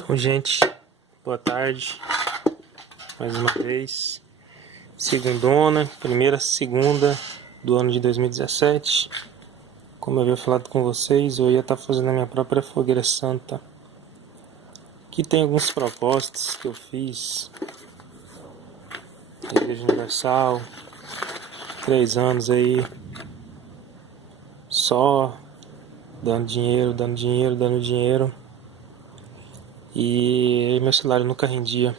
Então, gente, boa tarde, mais uma vez, segundona, primeira segunda do ano de 2017. Como eu havia falado com vocês, eu ia estar fazendo a minha própria fogueira santa. Aqui tem alguns propósitos que eu fiz na Igreja Universal, 3 anos aí, só dando dinheiro. E meu salário nunca rendia.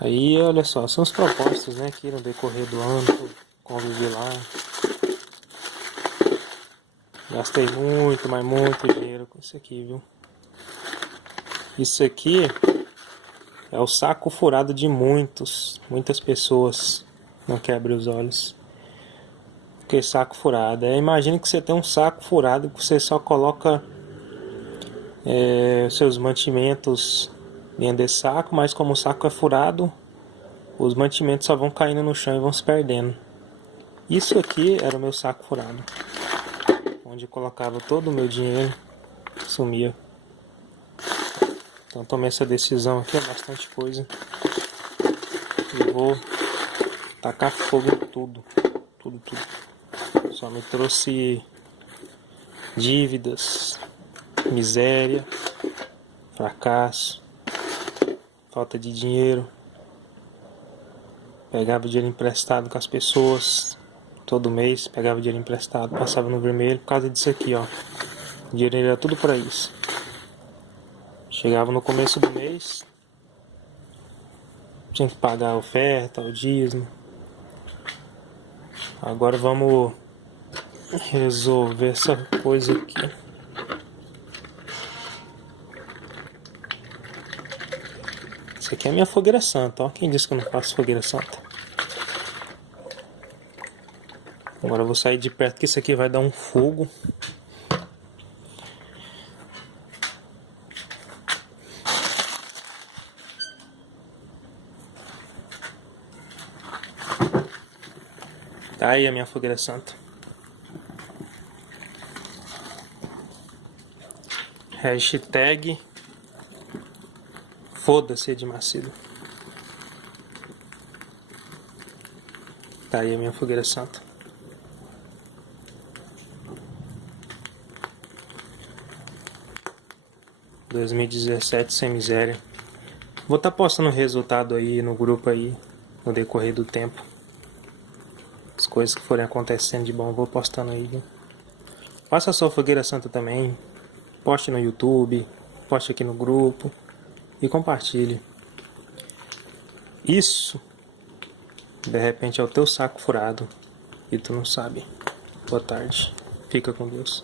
Aí, olha só, são os propósitos, né, que no decorrer do ano, convivi lá. Gastei muito, mas muito dinheiro com isso aqui, viu? Isso aqui é o saco furado de muitas pessoas. Não quebre os olhos. Que saco furado? Imagina que você tem um saco furado que você só coloca seus mantimentos dentro desse saco, mas como o saco é furado, os mantimentos só vão caindo no chão e vão se perdendo. Isso aqui era o meu saco furado, onde eu colocava todo o meu dinheiro, sumia. Então tomei essa decisão aqui, é bastante coisa. E vou tacar fogo em tudo. Só me trouxe dívidas, miséria, fracasso, falta de dinheiro. Pegava dinheiro emprestado com as pessoas. Todo mês pegava dinheiro emprestado, passava no vermelho por causa disso aqui, ó. O dinheiro era tudo para isso. Chegava no começo do mês, tinha que pagar a oferta, o dízimo. Agora vamos resolver essa coisa aqui. Isso aqui é a minha fogueira santa, ó. Quem disse que eu não faço fogueira santa? Agora eu vou sair de perto que isso aqui vai dar um fogo. Tá aí a minha fogueira santa. Hashtag foda-se Edir Macedo. Tá aí a minha fogueira santa. Em 2017 sem miséria. Vou estar postando o resultado aí no grupo aí no decorrer do tempo. As coisas que forem acontecendo de bom eu vou postando aí, viu? Faça a sua fogueira santa também. Poste no YouTube, poste aqui no grupo e compartilhe. Isso, de repente, é o teu saco furado e tu não sabe. Boa tarde. Fica com Deus.